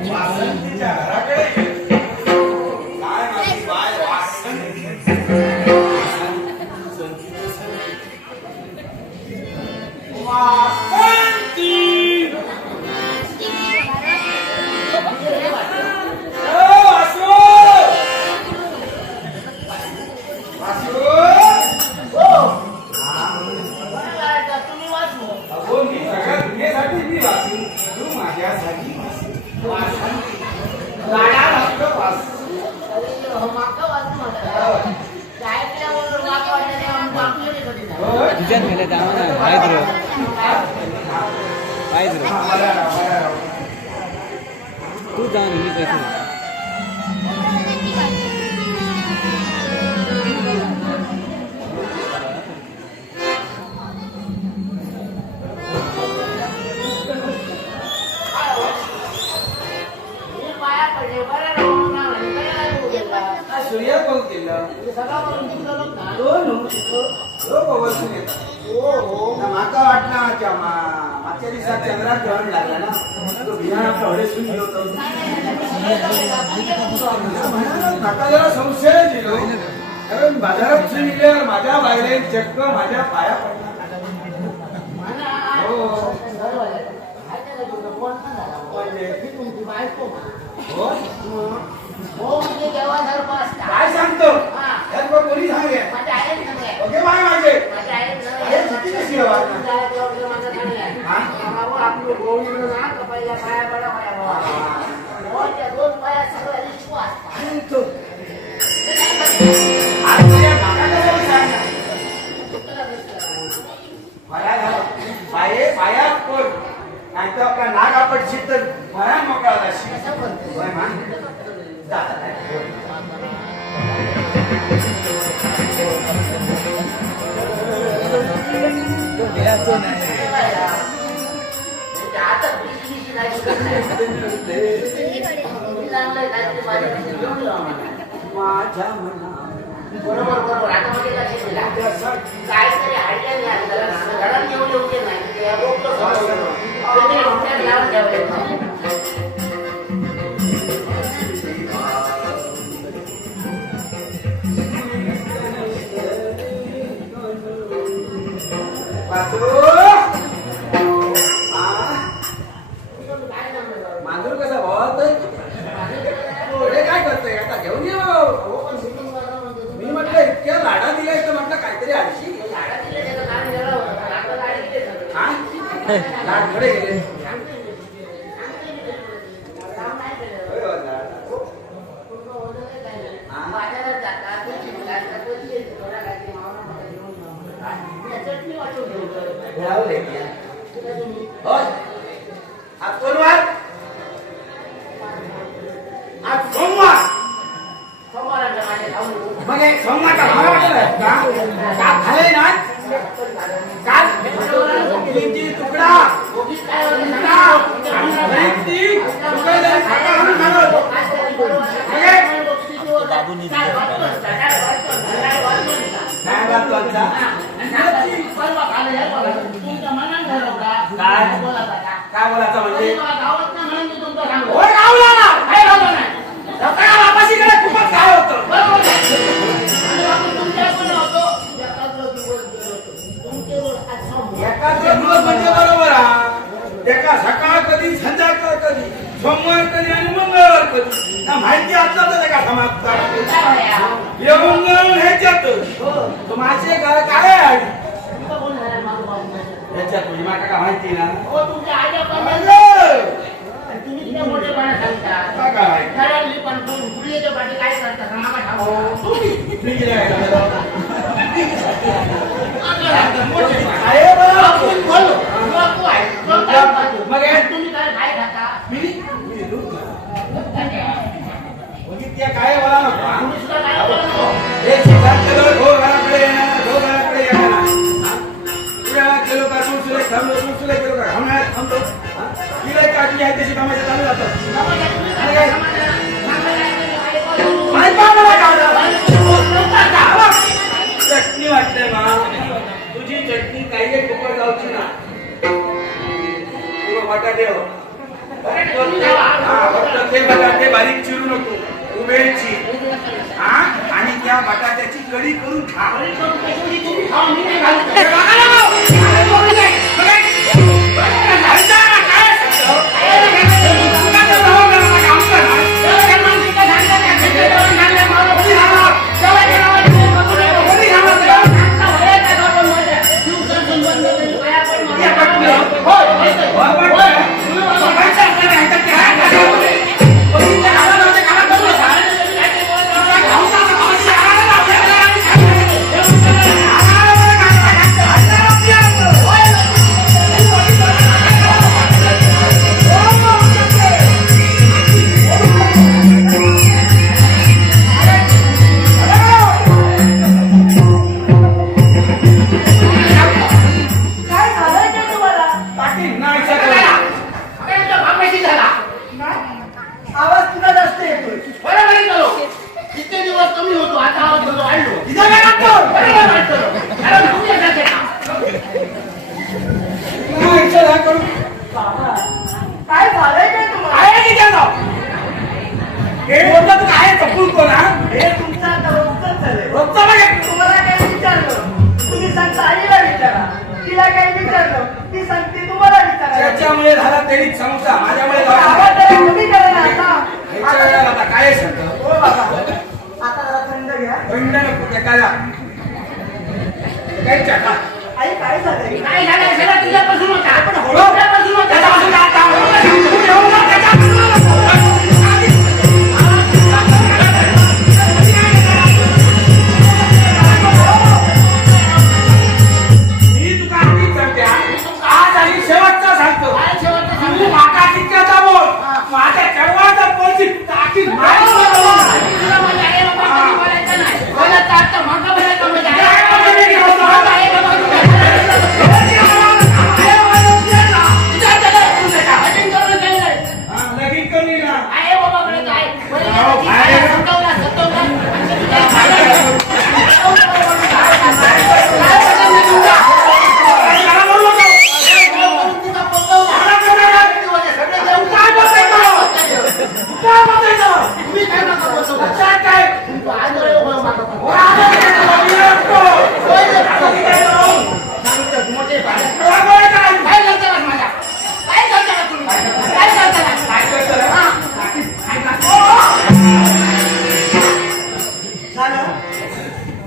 वासंतीच्या घराकडे काय माझी बाय वासंती तू जाऊन मी पैसे सूर्य पाऊस केलं माका वाटला मागच्या दिवसात चंद्रात ग्रहण लागला ना तो बिहान आपला हळे सुनी होतो माका जरा संशय दिलो कारण बाजारात सुनील्यावर माझ्या बाहेर चक्क माझ्या पाया पडला काय सांगतो कोणी सांगे ओके बाय माझे पाया कोण नाही तर आपला नाग आपट शित भरा मोकळा माझ्या मना बरोबर बरोबर आता काहीतरी आयडिया घरात येऊन योग्य मांजूर कसा भावात काय करतोय आता घेऊन ये मी म्हटलं इतक्या लाडा दिलाय तर म्हटलं काहीतरी आळशी लाडकडे गेले आज कोणवार आज सोमवार मग सोमवारचा भाव का खाले ना तुकडा काय बोलायचं म्हणजे खूपच काय होतं एकाच म्हणजे बरोबर एका सकाळ कधी संध्याकाळ कधी सोमवार कधी आणि मंगळवार कधी माहिती असलं का समाजचा येऊन जाऊन ह्याच्यात माझे घर काय आहे त्याच्यात म्हणजे मला का माहिती ना तुम्ही मोठेपणा सांगता काय पण पुढे पाठी काय करता मग तुम्ही काय काय खाता काय बोला गेलो का सुले थांबलो सुले गेलो का हमण्यात थांबतो तिला काढली आहे त्याची कामाच्या चालू जातात चटणी वाटते ना तुझी चटणी काही कुकर गावची ना तुला बटाटे फक्त ते बटाटे बारीक चिरू नको, उभे चिर. आणि त्या बटाट्याची कढी करून खा. त्याच्यामुळे झाला तेरीच समोसा, माझ्यामुळे काय सांगतो आता थंड घ्या. थंड नको काय काय चका आई काय झालंय? काय झालं सगळं तुझ्यापासून होता. आपण तुझ्यापासून होता. त्याच्यापासून आता मी तुका आधीच सांगते, आज आणि शेवटचा सांगतो. काय शेवटचं सांगू? तू माका किती बोल, माझ्या चढवाचा पोची टाकी मारी. तुला माझ्या आई बाबा बोलायचं नाही. बोलत आता मग बोलायचं म्हणजे आई बाबा लगीन कमी ना आई बाबाकडे काय सतवला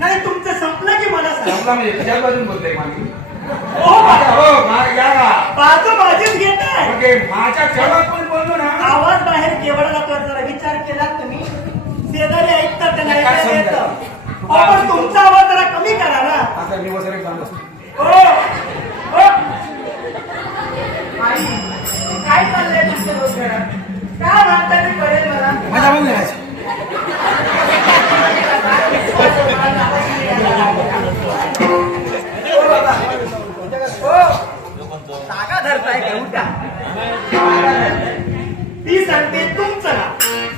नाही तुमचं संपलं की मला सांग. म्हणजे तुझ्या बाजून बोलतोय मागे. हो बाजू माझीच घेत आहे. म्हणजे माझ्या चढवात पण बोललो ना. आवाज बाहेर केवढा जातो जरा विचार केला तुम्ही? शेजारी ऐकतात त्यांना ऐकायला येतं. पण तुमचा आवाज जरा कमी करा ना. आता मी वसरे जात असतो. आई, काय चाललंय तुमच्या डोक्यात? काय म्हणता ते कळेल मला. माझ्या पण नाही जागा धरताय घेऊ का? ती सांगते तुमचं ना,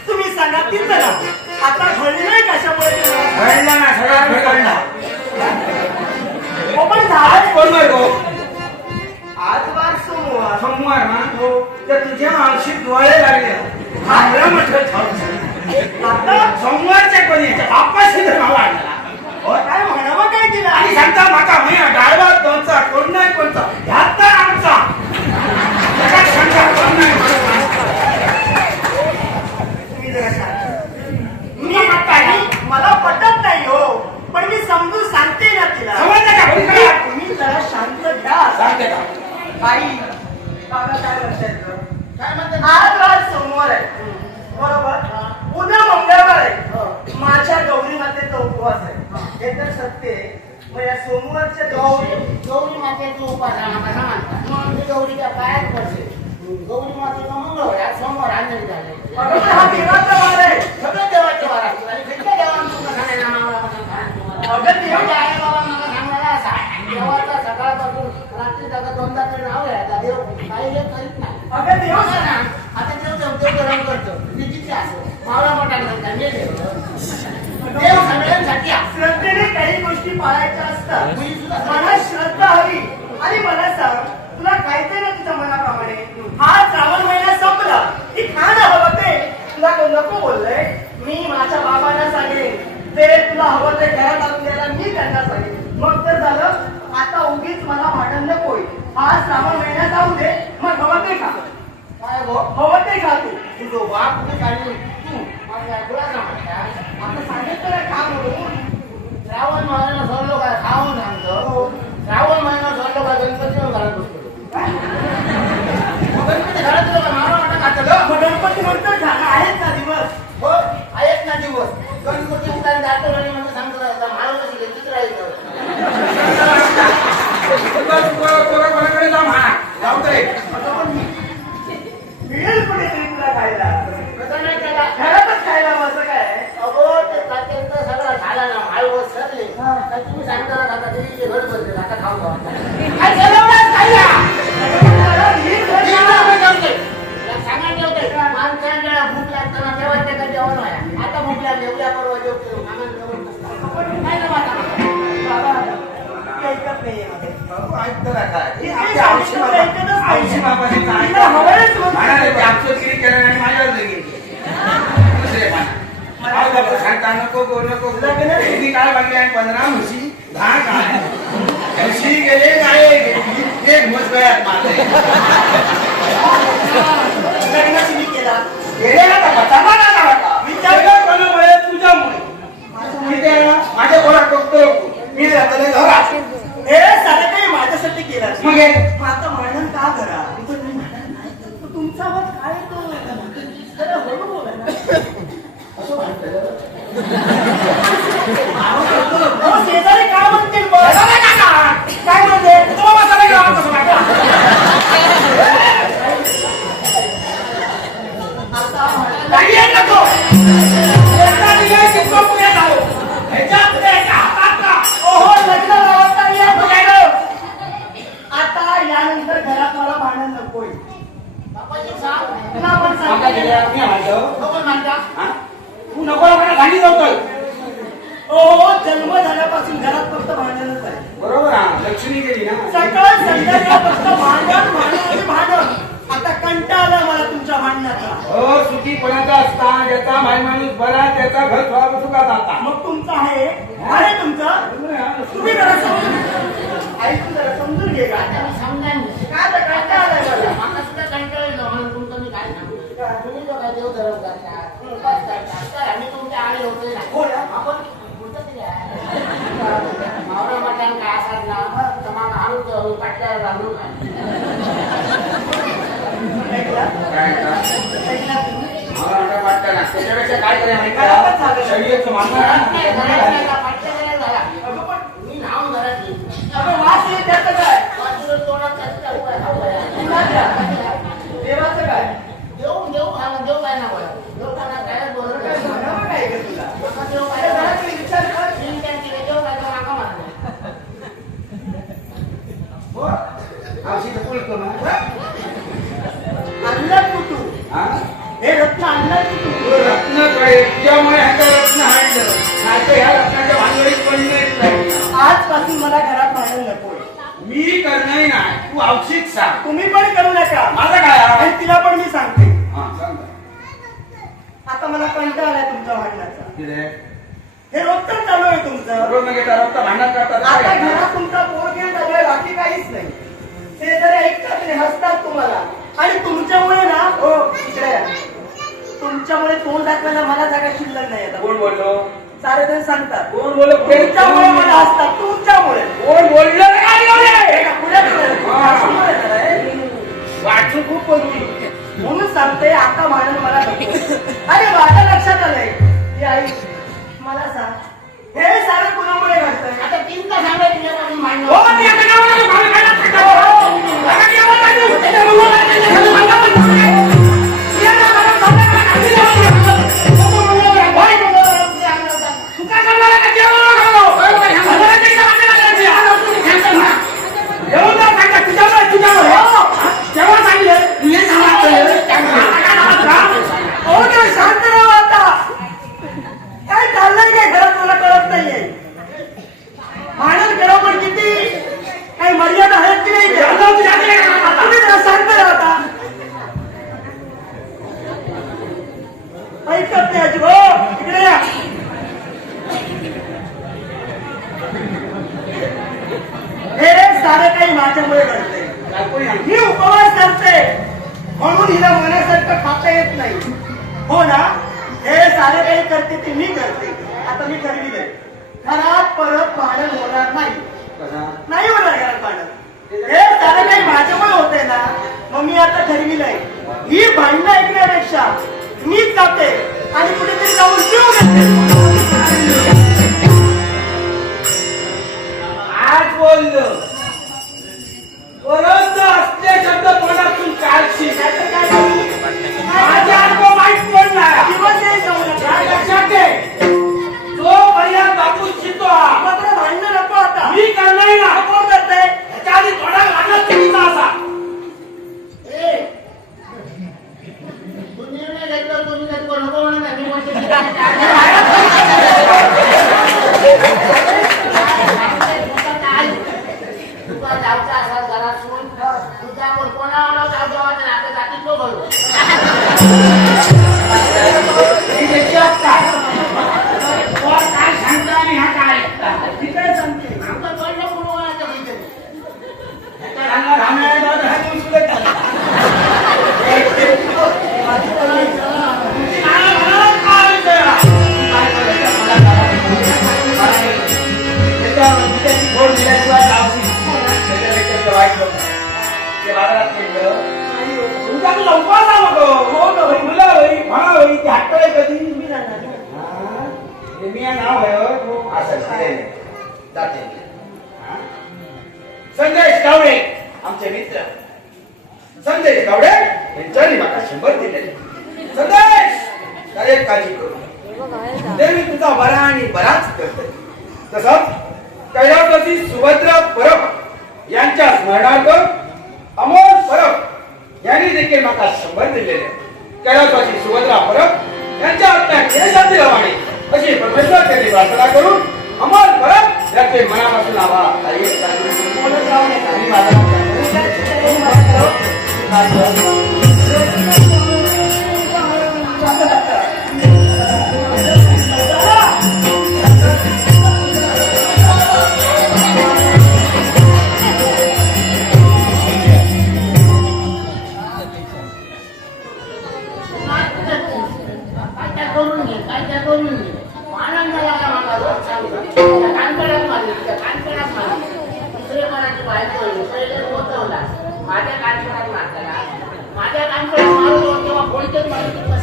तुम्ही सांगा तिचं ना. आता घडलंय कशामुळे घडला ना, सगळा खेळ काढला. पण आज बोललोय तो आज वार सोमवार. सोमवार ना हो. तर तुझ्या आंशिक डोळे लागले. आंधळा म्हटलं आता सोमवारच्या कोणी बाप्पाशी तर नाव आणला. काय म्हणावं काय केलं? आणि सांगता माका मैया डाळवा दोनचा कोण नाही कोणचा ह्यात तर आमचा जगात शंका कोण नाही तुम्ही जरा शांत. मी मला पटत नाही हो, पण मी समजून सांगते ना तिला. समजलं का? तुम्ही जरा शांत घ्या. सांगते का आई काका काय म्हणतात? काय म्हणते? आज वार सोमवार आहे बरोबर. उद्या मंगळवार आहे. माझ्या गौरी मातेचा उपवास आहे. हे तर सत्य आहे. मग या सोमवारच्या गौरी मातेचा उपास आम्हाला मानतात. मग मी गौरीच्या पायात पडते. गौरी मातेचा मंगळवार आज सोमवार आंधळी झाले. हा देवाचा वार आहे. सगळं देवाचे वार असतील आणि खंड देवांना तुमचं सांगायला आम्हाला सांगा. अगं देव माझ्या आई बाबा मला सांगायला असा देवाचा सकाळपासून रात्री जागा दोनदा तरी नाव घ्यायचा. देव काही हे करीत नाही. अगं देव असं ना, आता देव गरम करतो. निधीचे असो मावळा मोठा करता मी देव सगळ्यांसाठी आहे. श्रद्धेने काही गोष्टी पाळायच्या असतात. मला श्रद्धा हवी. आणि मला सांग, तुला खायचंय ना तुझ्या मनाप्रमाणे. हा श्रावण महिना संपला गो हो ते खातो तुझो बाप कुठे काढली मला तुला सांगता आता सांगितलं खा म्हणून श्रावण महिन्याला सोडलो काय खाऊन सांगतो श्रावण महिना सोडलो काय गणपती घरात बसतो गणपती घरात तुला मारा वाटा खातं मग गणपती म्हणतो झाला आहेत का दिवस हो आहेत ना दिवस गणपती उठायला जातो आणि म्हणजे सांगतो मारून कशी चित्र राहायचं कोणाकडे जा म्हणा जाऊतोय मिळेल कुठे तरी तुला खायला कसं नाही केला घरातच खायला असं काय अगो ते त्यांचं सगळं झालं ना माळवत सरले तर तुम्ही सांगता ना आता ते घर बसले आता खाऊ काय जेवणाच खायला सांगायला ठेवते माणसांना भूक लागताना तेव्हा ते काय जेवण आहे आता भूक लागली उद्या परवा जेवतो काय ना माझा बाबा ते ऐकत नाहीये मध्ये. ऐकतं ना काय हे आमची बाबा ऐकतच नाही. आमची बाबाने काय तिला हवंच होतं. म्हणाले ते आमचोचगिरी केलं आणि माझ्यावर लगेल दुसरे पाना आज बाबा सांगता नको गो नको त्यांनी काय बांधले आणि 15 म्हशी 10 गाय म्हशी गेले गाय गेली एक म्हस गळ्यात मारले लग्नाची मी केला गेले ना का विचार कर कोणामुळे तुझ्यामुळे माझ्या घोडा टोकतो मी राहतले घरात हे सारं काही माझ्यासाठी केलं मग हे? मग आता म्हणून का करा तुमचा आवाज काय येतो जरा हळू बोला ना असं म्हणतं अहो, शेजारी काय म्हणतील बघ. काय म्हणते आता ओहो, लग्न लावता या बघायला. आता यानंतर घरात मला भांडण नकोय बापाची सांग पुन्हा पण सांगते. तू नको मला गाडी जातोय ओहो, जन्म झाल्यापासून घरात फक्त भांडणच आहे बरोबर हा लक्ष्मी गेली ना सकाळ संध्याकाळ फक्त भांडण आणि भांडण. आता कंटाळा आला मला तुमच्या भांडणाचा. हो सुखी कोणाचा असता ज्याचा माय माणूस बरा त्याचा घर थोडा सुखात आता मग तुमचा आहे अरे तुमचा तुम्ही जरा समजून ऐकून जरा समजून घे का आता मी समजायला काय आता कंटाळा आलाय मला. मला सुद्धा कंटाळा येतो म्हणून तुमचं मी काय सांगू तुम्ही जो काय देव धर्म करतात उपास करतात तर आम्ही तुमच्या आळे होतोय ना हो ना. आपण बोलतो तरी आहे. मावरा मटण काय असतात ना तर मग आणून पाटल्याला राहून ऐकला? काय का? ऐकला तुम्ही? मला आता वाटतं ना त्याच्यापेक्षा काय करायला माहिती घरातच का? झालं. शर्यत घरात नाही मागणार पाटल्या झाला अगं पण मी नाव घरात येईल अगं वास येत त्याचं काय वाचून तोंडात त्याचा उपाय खाऊया कुणाच्या? देवाचं काय देऊ देऊ खाणं देऊ काय नाव आहे देऊ खाणं काय बरोबर काय काय म्हणावं काय गं तुला मग देऊ अरे काय घरात विचार कर. तीन त्यांची देऊ काय मागा मारलं हो औषध बोलतो ना आणलं तू हा हे रत्न आणलं तू तो रत्न काय त्यामुळे ह्याचं रत्न हाणलं नाही तर ह्या रत्नाच्या भांडवलीत पडलेच नाही आजपासून मला घरात भांडण नकोय. मी करणार नाही तू औषध सांग तुम्ही पण करू नका माझं काय आणि तिला पण मी सांगते हा सांग आता मला कंटाळा आलाय तुमच्या भांडणाचा. किती हे रोजच चालू आहे तुमचं. रोज नका रक्त भांडण करतात आता काय? घरात तुमचा पोर घेऊन चालू आहे बाकी काहीच नाही. ते जरी ऐकतात आणि हसतात तुम्हाला आणि तुमच्यामुळे ना हो इकडे या. तुमच्यामुळे तोंड दाखवायला मला जागा शिल्लक नाही आता. कोण बोललो सारे जण सांगतात कोण बोललो तुमच्यामुळे मला हसतात तुमच्यामुळे कोण बोललो रे काय एवढे? हे का पुढे गेलं? हा. असं जरा, हे. वाचू खूप बोलली म्हणून सांगते आता भांडण मला नको. अरे माझ्या लक्षात आलंय की आई मला सांग हे सारं कुणामुळे घडतंय आता तीन तास आले तुझ्यापासून मांडलं हो मी आता काय बोलायला भांडण काढत नाही. आता काय बोलायला त्याच्या तू काय करणार का जेवण सांगा तुझ्यावर जेव्हा सांगितलं तुझे हो ना, शांत राहा आता. काय चाललंय काय घरात मला कळत नाहीये. भांडण करा पण किती काही मर्यादा आहेत की नाही तुम्ही जरा शांत राहा आता. ऐकत नाही अजिबात. इकडे या. हे सारं काही माझ्यामुळे घडतंय. मी उपवास करते म्हणून हिला मनात तर खाता येत नाही. हो ना, हे सारे काही करते ते मी करते. आता मी ठरविलंय, घरात परत भांडण होणार नाही. नाही होणार घरात भांडण. हे सारे काही माझ्यामुळे होते ना. मग मी आता ठरविलंय, ही भांडणं ऐकण्यापेक्षा मीच जाते आणि कुठेतरी जाऊन जीव घेते. आज बोललो परत असले शब्द तोंडातून काढशील नाहीतर काय करू? माझ्या अनुभव माहीत पडणार. जीवन नाही जाऊ नका. काय लक्षात घे, जो पर्यंत बापू शिकतो मात्र भांडणं नको आता. मी करणार ना. कोण करतंय? त्याच्या आधी थोडा लागत चुकीचा असा. ए, तू निर्णय घेतला, तुम्ही कधी कोण नको म्हणत नाही. मी म्हणते की तुझा जाऊचा असा जरा सोड. तुझा कोण कोणाला जाऊ जेव्हा आता जातीत लो बोलू. ही त्याची अक्का. वर काय सांगता आणि हा काय ऐकता. ती काय सांगते? आमचा कळलं कोण कोणाचं माहिती नाही. त्या रांगा रांगायला तर हा दिवस सुद्धा चालला. काय म्हणाला, काय विचारा? काय करायचं मला काय? त्याची गोड दिल्याशिवाय लावशी. त्याच्यापेक्षा ते वाईट होतं. ते बाजारात गेलं. तुमच्या तू लवकर जा मग. हो ना होई, मुलं होई, फळा होई, ती हट्टळे कधी. मी जाणार ना. हा? ते मी या नाव आहे हो. असं ते जाते. हा? संदेश गावडे आमचे मित्र. संदेश गावडे यांच्यानी मला 100 दिले. संदेश काय काळजी करू. देवी तुझा बरा आणि बराच करते. तसंच कैलासवासी सुभद्रा परब यांच्या स्मरणार्थ अमोल परब यांनी देखील मला 100 दिलेले. कैलासवासी सुभद्रा परब यांच्या आत्म्या केशातील रवाने अशी परमेश्वर त्यांनी प्रार्थना करून अमोल परब याचे मनापासून आभार. बोलत राहू नका. आणि माझा मी काय चित्र मात्र काय करून घे, काय करून घे. आनंदाला का मला रोज सांगतो. त्या कानकडात मारली, त्या कानकडात मारली. दुसरे कोणाची बायको होईल, पहिले होत होता. माझ्या कानकडात मारताना, माझ्या कानकडात मारतो तेव्हा कोणतेच मारतो.